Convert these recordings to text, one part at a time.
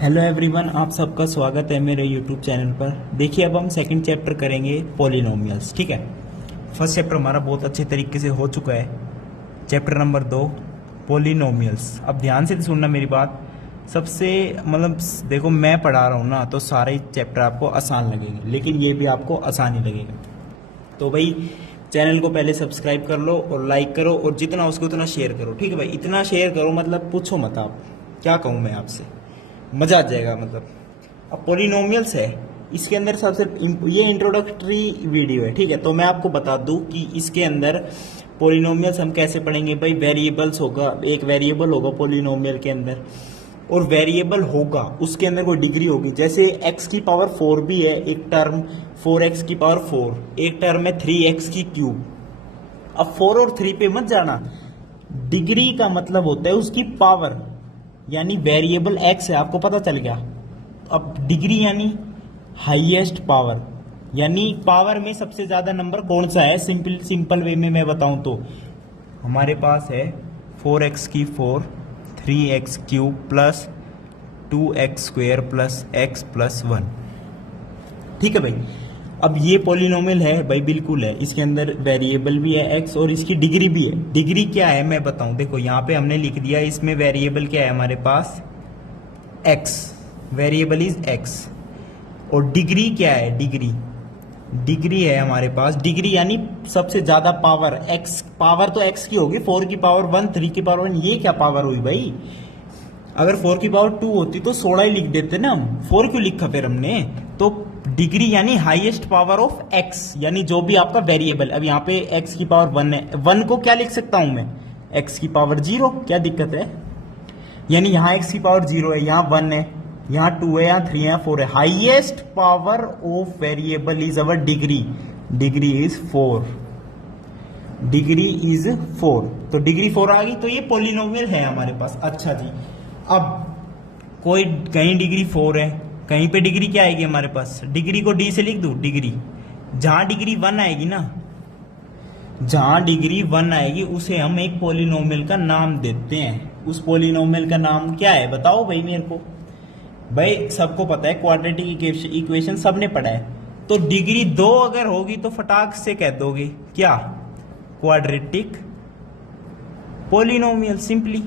Hello everyone, आप सबका स्वागत है मेरे यूट्यूब चैनल पर। देखिए, अब हम सेकंड चैप्टर करेंगे पॉलिनोमियल्स। ठीक है, फर्स्ट चैप्टर हमारा बहुत अच्छे तरीके से हो चुका है। Chapter number 2 polynomials. अब ध्यान से सुनना मेरी बात। सबसे मतलब देखो, मैं पढ़ा रहा हूँ ना, तो सारे चैप्टर आपको आसान लगेंगे, लेकिन ये भी आपको आसान ही लगेगा। तो भाई चैनल को पहले सब्सक्राइब कर लो और लाइक करो, और जितना उसको उतना शेयर करो। ठीक है भाई, इतना शेयर करो मतलब पूछो मत, आप क्या कहूँ मैं आपसे, मजा आ जाएगा। मतलब अब पॉलिनोमियल्स है, इसके अंदर सबसे ये इंट्रोडक्टरी वीडियो है। ठीक है, तो मैं आपको बता दूं कि इसके अंदर पॉलिनोमियल्स हम कैसे पढ़ेंगे। भाई वेरिएबल्स होगा, एक वेरिएबल होगा पॉलिनोमियल के अंदर, और वेरिएबल होगा उसके अंदर कोई डिग्री होगी। जैसे x की पावर 4 भी है एक टर्म, 4x की पावर 4, एक टर्म है 3x की क्यूब। अब 4 और 3 पे मत जाना, डिग्री का मतलब होता है उसकी पावर, यानी वेरिएबल x है, आपको पता चल गया। अब डिग्री यानी हाईएस्ट पावर, यानी पावर में सबसे ज्यादा नंबर कौन सा है। सिंपल वे में मैं बताऊं तो हमारे पास है 4x की 4, 3x cube plus 2x square plus x plus 1। ठीक है भाई, अब ये पॉलिनोमियल है भाई, बिल्कुल है। इसके अंदर वेरिएबल भी है x और इसकी डिग्री भी है। डिग्री क्या है मैं बताऊं, देखो यहाँ पे हमने लिख दिया, इसमें वेरिएबल क्या है हमारे पास, x, वेरिएबल इज x, और डिग्री क्या है, डिग्री है हमारे पास। डिग्री यानी सबसे ज्यादा पावर, x पावर तो x की होगी, 4 की पावर 1, 3 की पावर 1, ये क्या पावर हुई भाई। अगर 4 की पावर 2 होती तो 16 ही लिख देते ना हम, 4 क्यों लिखा फिर हमने। तो डिग्री यानी हाईएस्ट पावर ऑफ x, यानी जो भी आपका वेरिएबल। अब यहाँ पे x की पावर 1 है, 1 को क्या लिख सकता हूं मैं, x की पावर 0, क्या दिक्कत है। यानी यहाँ x की पावर 0 है, यहाँ 1 है, यहाँ 2 है, यहाँ 3 है, यहाँ 4 है। Highest power of variable is our degree, degree is 4, degree is 4। तो डिग्री 4 आ गई, तो ये पॉलिनोमियल है हमारे पास। अच्छा जी, अब कोई कहीं डिग्री 4 है, कहीं पे डिग्री क्या आएगी हमारे पास, डिग्री को डी से लिख दूं, डिग्री जहां डिग्री 1 आएगी ना, जहां डिग्री 1 आएगी उसे हम एक पॉलिनोमियल का नाम देते हैं। उस पॉलिनोमियल का नाम क्या है बताओ भाई मेरे को। भाई सबको पता है, क्वाड्रेटिक इक्वेशन सबने पढ़ा है। तो डिग्री 2 अगर होगी तो फटाक से कह दोगे क्या, quadratic polynomial, simply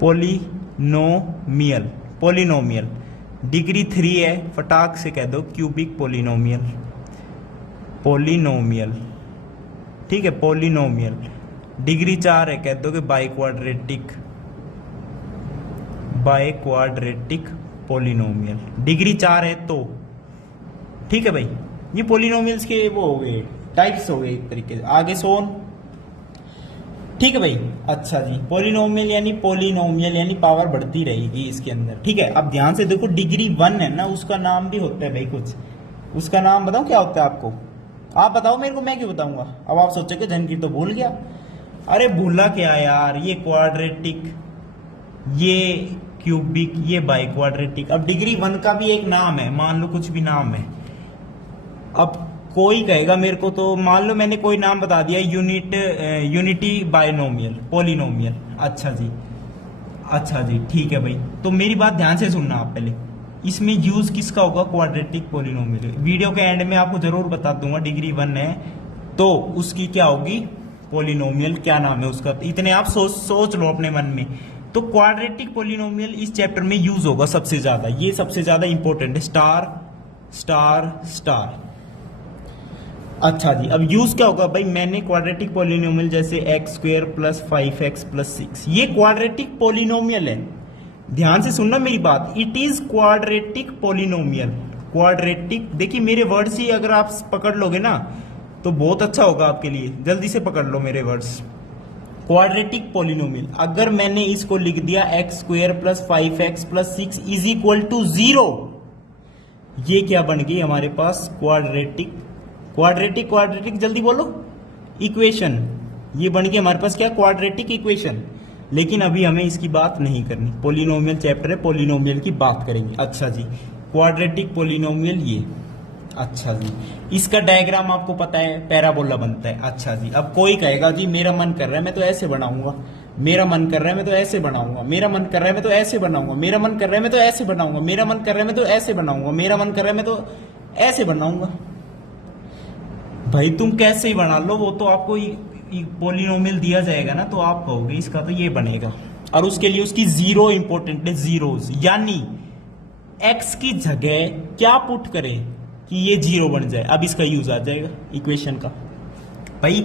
polynomial. Degree 3 है, फटाक से कह दो क्यूबिक पॉलिनोमियल। ठीक है, पॉलिनोमियल। डिग्री 4 है, कह दो कि बाई क्वाड्रेटिक पॉलिनोमियल। डिग्री 4 है तो ठीक है भाई, ये पॉलिनोमियल्स के वो हो गए, टाइप्स हो गए एक तरीके से। आगे सोन, ठीक है भाई। अच्छा जी, पॉलिनोमियल यानी पावर बढ़ती रहेगी इसके अंदर। ठीक है, अब ध्यान से देखो, डिग्री 1 है ना, उसका नाम भी होता है भाई कुछ। उसका नाम बताऊं क्या होता है आपको, आप बताओ मेरे को, मैं क्यों बताऊंगा। अब आप सोचोगे जनकी तो भूल गया, अरे भूला क्या यार, ये क्वाड्रेटिक, ये क्यूबिक, ये बाई क्वाड्रेटिक। अब डिग्री 1 का भी एक नाम है, मान लो कुछ भी नाम है। अब कोई कहेगा मेरे को, तो मान लो मैंने कोई नाम बता दिया, यूनिटी बाइनोमियल पॉलिनोमियल। अच्छा जी ठीक है भाई। तो मेरी बात ध्यान से सुनना आप पहले, इसमें यूज किसका होगा, क्वाड्रेटिक पॉलिनोमियल। वीडियो के एंड में आपको जरूर बता दूंगा, डिग्री 1 है तो उसकी क्या होगी, पॉलिनोमियल क्या नाम है उसका। इतने आप सोच लो अपने मन में। तो क्वाड्रेटिक पॉलिनोमियल इस चैप्टर में यूज होगा सबसे ज्यादा, ये सबसे ज्यादा इंपॉर्टेंट है। स्टार। अच्छा जी, अब यूज क्या होगा भाई, मैंने क्वाड्रेटिक पॉलिनोमियल जैसे x square plus 5x plus 6, ये क्वाड्रेटिक पॉलिनोमियल है। ध्यान से सुनना मेरी बात, it is quadratic polynomial. Quadratic, देखिए मेरे वर्ड्स ही अगर आप पकड़ लोगे ना तो बहुत अच्छा होगा आपके लिए, जल्दी से पकड़ लो मेरे वर्ड्स। क्वाड्रेटिक पॉलिनोमियल, अगर मैंने इसको लिख दिया x square plus 5x plus 6 is equal to 0, ये क्या बन गई हमारे पास, क्वाड्रेटिक जल्दी बोलो, इक्वेशन। ये बन गई हमारे पास क्या, क्वाड्रेटिक इक्वेशन। लेकिन अभी हमें इसकी बात नहीं करनी, पॉलिनोमियल चैप्टर है, पॉलिनोमियल की बात करेंगे। अच्छा जी, क्वाड्रेटिक पॉलिनोमियल ये, अच्छा जी, इसका डायग्राम आपको पता है, पैराबोला बनता है। अच्छा जी, अब कोई कहेगा जी मेरा मन कर रहा है मैं तो ऐसे बनाऊंगा, मेरा मन कर रहा है मैं तो ऐसे बनाऊंगा, मेरा मन कर रहा है मैं तो ऐसे बनाऊंगा, मेरा मन कर रहा है मैं तो ऐसे बनाऊंगा, मेरा मन कर रहा है मैं तो ऐसे बनाऊंगा, मेरा मन कर रहा है मैं तो ऐसे बनाऊंगा। भाई तुम कैसे ही बना लो, वो तो आपको पॉलिनोमियल दिया जाएगा ना, तो आप कहोगे इसका तो ये बनेगा, और उसके लिए उसकी जीरो इंपॉर्टेंट है, जीरोस, यानी एक्स की जगह क्या पुट करें कि ये जीरो बन जाए। अब इसका यूज आ जाएगा इक्वेशन का। भाई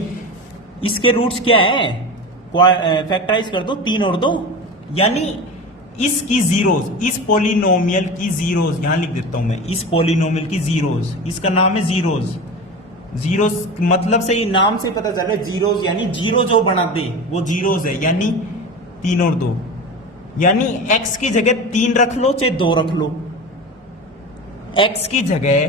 इसके रूट्स क्या है, फैक्टराइज कर दो, 3 और 2, यानी इसकी जीरोस, इस पॉलिनोमियल की जीरोस यहां लिख देता हूं मैं, इस पॉलिनोमियल की जीरोस, इसका नाम है जीरोस। जीरोस मतलब से ही नाम से पता चल रहा है जीरोस, यानी जीरो जो बना दे वो जीरोस है, यानी 3 और 2, यानी एक्स की जगह 3 रख लो चाहे 2 रख लो, एक्स की जगह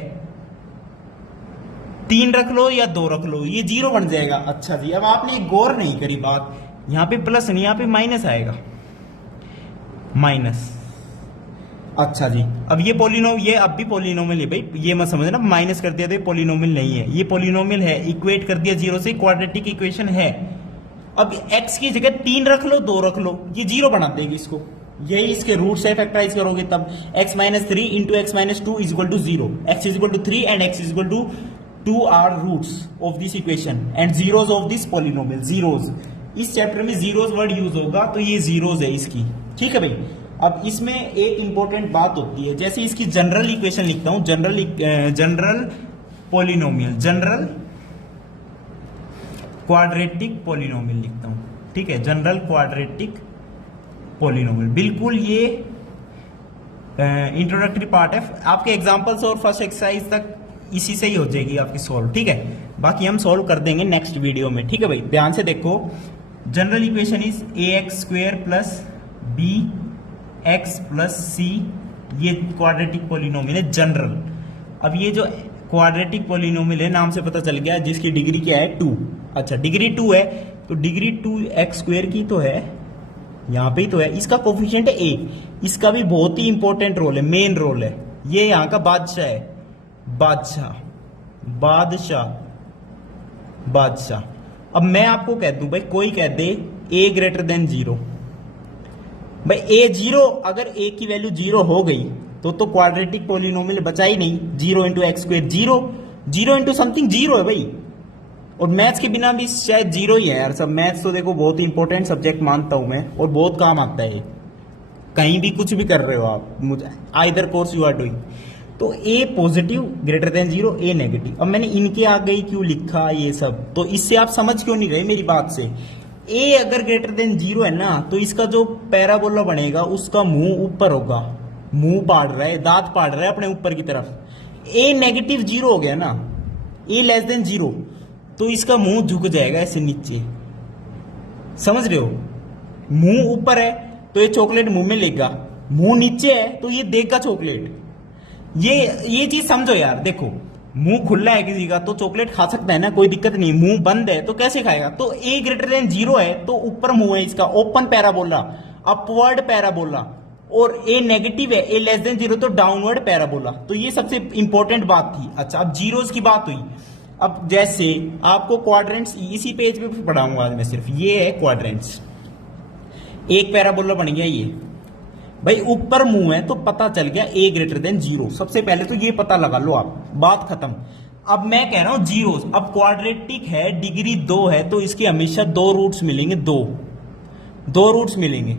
3 रख लो या 2 रख लो, ये जीरो बन जाएगा। अच्छा जी, अब आपने गौर नहीं करी बात, यहां पे प्लस नहीं, यहां पे माइनस आएगा, माइनस। अच्छा जी, अब ये पॉलिनोमियल, ये अब भी पॉलिनोमियल है भाई, ये मत समझना माइनस कर दिया तो ये पॉलिनोमियल नहीं है, ये पॉलिनोमियल है, इक्वेट कर दिया जीरो से, क्वाड्रेटिक इक्वेशन है। अब x की जगह 3 रख लो 2 रख लो, ये जीरो बना देगी इसको, यही इसके रूट से फैक्टराइज करोगे तब x - 3 into x - 2 is equal to 0, x is equal to 3 and x is equal to 2 are roots of this equation and zeros of this polynomial. Zeros, इस चैप्टर में जीरोस वर्ड यूज होगा, तो ये zeros है इसकी, ठीक है भाई। अब इसमें एक इंपॉर्टेंट बात होती है, जैसे इसकी जनरल इक्वेशन लिखता हूं, general polynomial, general quadratic polynomial लिखता हूं, ठीक है, जनरल क्वाड्रेटिक पॉलिनोमियल। बिल्कुल ये इंट्रोडक्टरी पार्ट है, आपके एग्जांपल्स और फर्स्ट एक्सरसाइज तक इसी से ही हो जाएगी आपकी सॉल्व, ठीक है। बाकी हम सॉल्व कर देंगे नेक्स्ट वीडियो में, ठीक है भाई। ध्यान से देखो, general equation is ax² plus bx plus c, ये क्वाड्रेटिक पॉलिनोमियल है जनरल। अब ये जो क्वाड्रेटिक पॉलिनोमियल है, नाम से पता चल गया, जिसकी डिग्री क्या है 2। अच्छा, डिग्री 2 है तो डिग्री 2x² की तो है, यहां पे ही तो है, इसका कोफिशिएंट है a, इसका भी बहुत ही इंपॉर्टेंट रोल है, मेन रोल है, ये यहां का बादशाह है, बादशाह बादशाह बादशाह। अब मैं आपको कह दूं भाई, कोई कह दे a ग्रेटर देन 0, भाई a 0, अगर a की वैल्यू 0 हो गई तो क्वाड्रेटिक पॉलिनोमियल बचा ही नहीं, 0 इंटू x², 0 इंटू समथिंग 0 है भाई, और मैथ्स के बिना भी शायद 0 ही है यार सब। मैथ्स तो देखो बहुत ही इंपॉर्टेंट सब्जेक्ट मानता हूं मैं, और बहुत काम आता है, कहीं भी कुछ भी कर रहे हो आप, मुझे either course you are doing, तो a positive greater than 0, a negative. अब मैंने इनके आगे ही क्यों लिखा ये सब, तो इससे आप समझ क्यों नहीं रहे मेरी बात से। a अगर ग्रेटर देन 0 है ना, तो इसका जो पैराबोला बनेगा उसका मुंह ऊपर होगा, मुंह पाड़ रहा है, दांत पाड़ रहा है अपने ऊपर की तरफ। a नेगेटिव 0 हो गया ना, a लेस देन 0, तो इसका मुंह झुक जाएगा ऐसे नीचे, समझ रहे हो। मुंह ऊपर है तो ये चॉकलेट मुंह में लेगा, मुंह नीचे है तो ये देगा चॉकलेट। ये चीज समझो यार, देखो मुंह खुला है किसी का तो चॉकलेट खा सकता है ना, कोई दिक्कत नहीं, मुंह बंद है तो कैसे खाएगा। तो a ग्रेटर देन 0 है तो ऊपर मुंह है इसका, ओपन पैराबोला, अपवर्ड पैराबोला, और a नेगेटिव है, a लेस देन 0 तो डाउनवर्ड पैराबोला। तो ये सबसे इंपॉर्टेंट बात थी। अच्छा, अब जीरोस की बात हुई। अब जैसे आपको क्वाड्रेंट्स इसी पेज पे पढ़ाऊंगा आज मैं, सिर्फ ये है क्वाड्रेंट्स, एक पैराबोला बन गया ये भाई, ऊपर मुंह है तो पता चल गया a ग्रेटर देन 0। सबसे पहले तो ये पता लगा लो आप, बात खत्म। अब मैं कह रहा हूं जीरोस, अब क्वाड्रेटिक है, डिग्री 2 है तो इसके हमेशा 2 रूट्स मिलेंगे, 2 रूट्स मिलेंगे,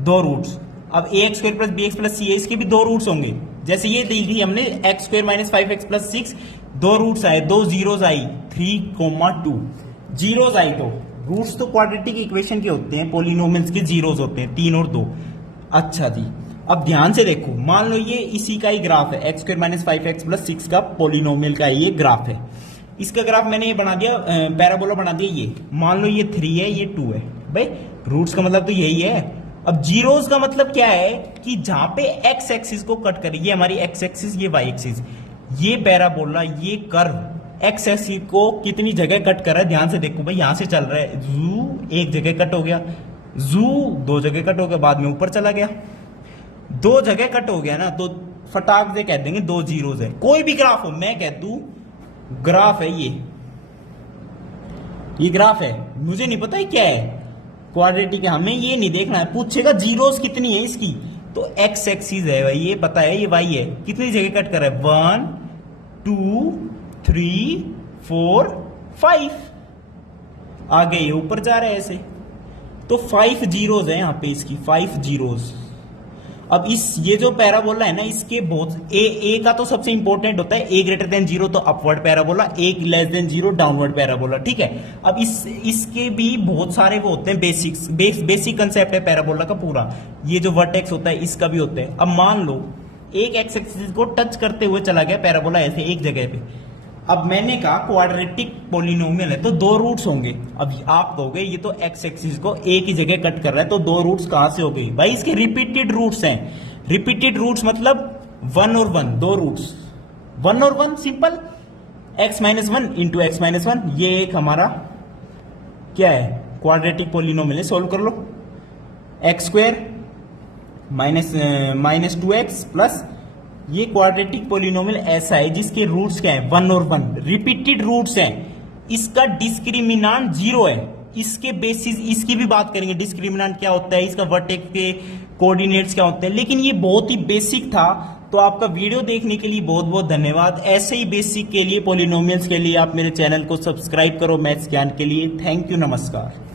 2 रूट्स। अब ax² plus bx plus c है, इसके भी 2 रूट्स होंगे। जैसे ये देखी हमने x² - 5x प्लस 6, 2 रूट्स आए, 2 जीरोस आई, 3,2 जीरोस आई। तो रूट्स तो क्वाड्रेटिक इक्वेशन के होते हैं, पॉलिनोमियल्स के जीरोस होते हैं, 3 और 2। अच्छा जी, अब ध्यान से देखो, मान लो ये इसी का ही ग्राफ है, x² - 5x प्लस 6 का पॉलिनोमियल का ये ग्राफ है। इसका ग्राफ मैंने ये बना दिया, पैराबोला बना दिया ये। मान लो ये 3 है, ये 2 है, भाई रूट्स का मतलब तो यही है। अब जीरोस का मतलब क्या है कि जहां पे x एक्सिस को कट करे, ये हमारी x एक्सिस, ये y एक्सिस, ये पैराबोला, ये कर्व x एक्सिस को कितनी जगह कट कर रहा है, ध्यान से देखो भाई। यहां से चल रहा है जू, एक जगह कट हो गया, जू 2 जगह कट हो गया, बाद में ऊपर चला गया, 2 जगह कट हो गया ना, तो फटाक से कह देंगे 2 जीरोस है। कोई भी ग्राफ हो, मैं कह दूं ग्राफ है ये ग्राफ है, मुझे नहीं पता है क्या है, क्वाड्रेटिक है, हमें ये नहीं देखना है, पूछेगा जीरोस कितनी है इसकी, तो एक्स एक्सिस है भाई, ये पता है, ये वाई है, कितनी जगह कट कर रहा है, 1 2 3 4 5, आगे ये ऊपर जा रहा है ऐसे, तो 5 जीरोस है यहाँ पे इसकी, 5 जीरोस। अब इस ये जो पैराबोला है ना, इसके बहुत ए का तो सबसे इंपॉर्टेंट होता है, ए ग्रेटर देन जीरो तो upward parabola, a less than zero downward parabola, ठीक है। अब इसके भी बहुत सारे वो होते हैं बेसिक कंसेप्ट है पैराबोला का पूरा, ये जो वर्टेक्स होता है इसका भी होता है। अब मान लो एक एक्स एक्सिस को टच करते हुए चला गया पैराबोला ऐसे एक जगह पे, अब मैंने कहा क्वाड्रेटिक पॉलिनोमियल है तो दो रूट्स होंगे। अब आप कहोगे ये तो एक्स एक्सिस को एक ही जगह कट कर रहा है, तो दो रूट्स कहां से हो गई भाई, इसके रिपीटेड रूट्स हैं। रिपीटेड रूट्स मतलब 1 और 1, दो रूट्स, 1 और 1 simple, x minus 1 into x minus 1, ये एक हमारा क्या है क्वाड्रेटिक पॉलिनोमियल है, सोल्व कर लो, x square minus 2x plus, ये क्वाड्रेटिक पॉलिनोमियल ऐसा है जिसके रूट्स क्या है 1 और 1, रिपीटेड रूट्स हैं, इसका डिस्क्रिमिनांट 0 है, इसके बेसिस इसकी भी बात करेंगे, डिस्क्रिमिनांट क्या होता है, इसका वर्टेक्स के कोऑर्डिनेट्स क्या होते हैं, लेकिन ये बहुत ही बेसिक था। तो आपका वीडियो देखने के लिए बहुत बहुत धन्यवाद। ऐसे ही बेसिक के लिए पॉलिनोमियल्स के लिए आप मेरे चैनल को सब्सक्राइब करो मैथ्स ज्ञान के लिए। थैंक यू, नमस्कार।